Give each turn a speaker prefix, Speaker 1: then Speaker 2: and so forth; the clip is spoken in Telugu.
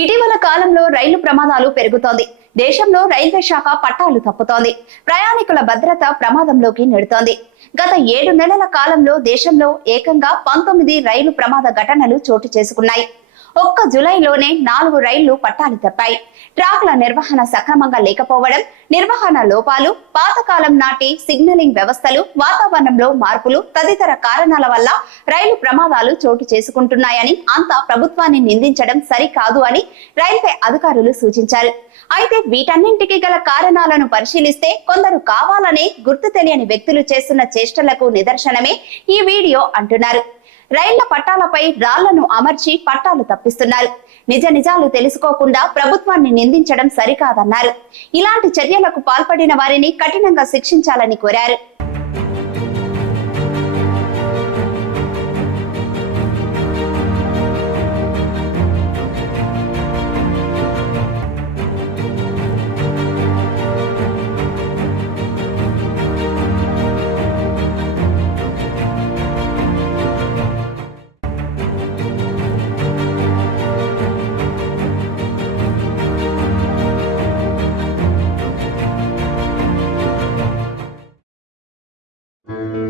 Speaker 1: ఇటీవల కాలంలో రైలు ప్రమాదాలు పెరుగుతోంది. దేశంలో రైల్వే శాఖ పట్టాలు తప్పుతోంది. ప్రయాణికుల భద్రత ప్రమాదంలోకి నెడుతోంది. గత ఏడు నెలల కాలంలో దేశంలో ఏకంగా పంతొమ్మిది రైలు ప్రమాద ఘటనలు చోటు చేసుకున్నాయి. ఒక్క జులైలోనే నాలుగు రైళ్ళు పట్టాలు తప్పాయి. ట్రాక్ల నిర్వహణ సక్రమంగా లేకపోవడం నిర్వహణ లోపాలు పాతకాలం నాటి సిగ్నలింగ్ వ్యవస్థలు వాతావరణంలో మార్పులు తదితర కారణాల వల్ల రైలు ప్రమాదాలు చోటు చేసుకుంటున్నాయని అంతా ప్రభుత్వాన్ని నిందించడం సరికాదు అని రైల్వే అధికారులు సూచించారు. అయితే వీటన్నింటికి గల కారణాలను పరిశీలిస్తే కొందరు కావాలనే గుర్తు తెలియని వ్యక్తులు చేస్తున్న చేష్టలకు నిదర్శనమే ఈ వీడియో అంటున్నారు. రైళ్ళ పట్టాలపై రాళ్ళను అమర్చి పట్టాలు తప్పిస్తున్నారు. నిజ నిజాలు తెలుసుకోకుండా ప్రభుత్వాన్ని నిందించడం సరికాదన్నారు. ఇలాంటి చర్యలకు పాల్పడిన వారిని కఠినంగా శిక్షించాలని కోరారు. Thank you.